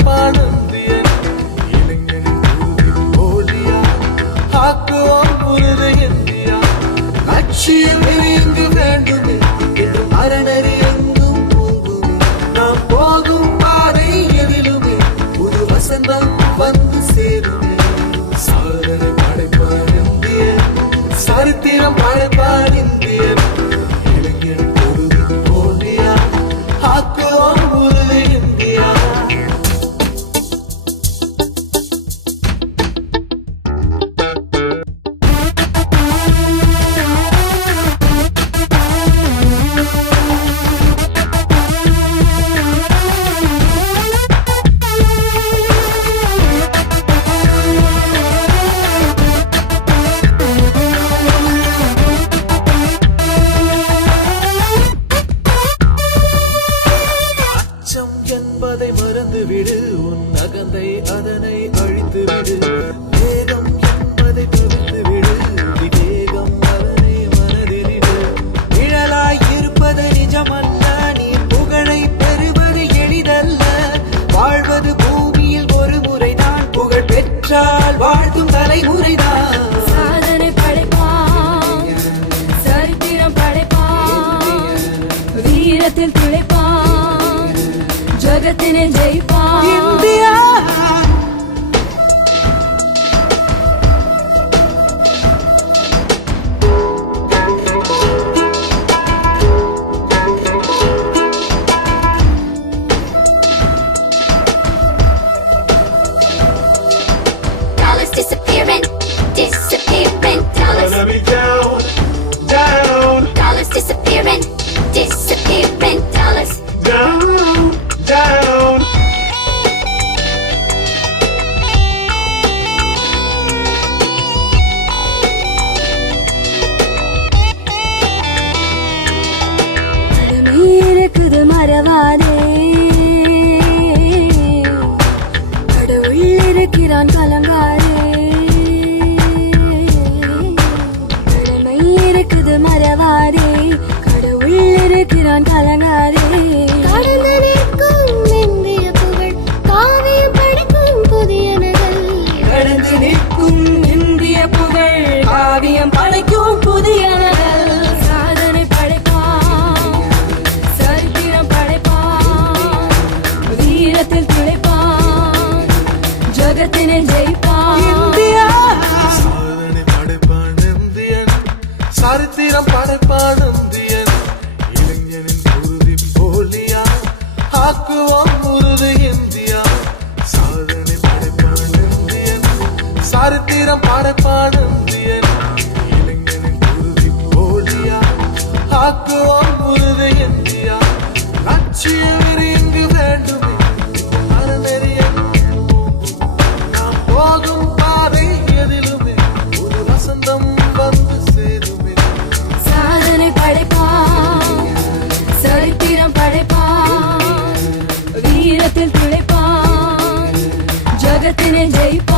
படைப்பான் Indian இளைஞனின் போலியா ஆக்குவோம் புனித இந்தியா லட்சியம் இங்கு வேண்டுமே என்று அரணறி எங்கும் போகுமே நாம் போகும் பாதை எதிலுமே புது வசந்தம் வந்து சேருமே சாதனை படைப்பான் இந்தியன் சரித்திரம் படைப்பான் இந்தியன் இளைஞனின் போலியா ஆக்குவோம் புனித இந்தியா என்பதை மறந்துவிடு உன் அகந்தை அதனை அழித்துவிடு வேகம் என்பதை புரிந்துவிடு விவேகம் அதனை மனதிலிடு நிழலாய் இருப்பது நிஜமல்ல நீ புகழை பெறுவது எளிதல்ல வாழ்வது பூமியில் ஒரு முறைதான் புகழ் பெற்றால் வாழ்த்தும் தலைமுறைதான் சாதனை படைப்பான் சரித்திரம் படைப்பான் வீரத்தில் திளைப்பான் ஜகத்தினை ஜெயிப்பான் India Dollars disappearing, disappearing dollars. down, down, Dollars disappearing, disappearing dollars. down, down. கடமை இருக்குது மறவாதே கடவுள் இருக்கிறான் கலங்காதே கடமை இருக்குது மறவாதே கடவுள் இருக்கிறான் கலங்காதே கடந்து நிற்கும் இந்திய புகழ் காவியம் படைக்கும் புதிய நகல் கடந்து நிற்கும் இந்திய புகழ் காவியம் படைக்கும் புதிய நகல் சாதனை படைப்பான் சரித்திரம் படைப்பான் வீரத்தில் திளைப்பான் ஜகத்தினை ஜெயிப்பான் இந்தியா சாதனை படைப்பான் இந்தியன் சரித்திரம் படைப்பான் இந்தியன் இளைஞனின் உறுதி போலியா ஆக்குவோம் உறுதி இந்தியா சாதனை படைப்பான் இந்தியன் சரித்திரம் படைப்பான் இந்தியன் இளைஞனின் உறுதி போலியா ஆக்குவோம் உறுதி இந்தியா லட்சியம் இங்கு வேண்டுமே அறநெறி நாம் போகும் பாதை எதிலுமே ஒரு வசந்தம் வந்து சேருமே சாதனை படைப்பான் சரித்திரம் படைப்பான் வீரத்தில் திளைப்பான் ஜகத்தினை ஜெயிப்பான்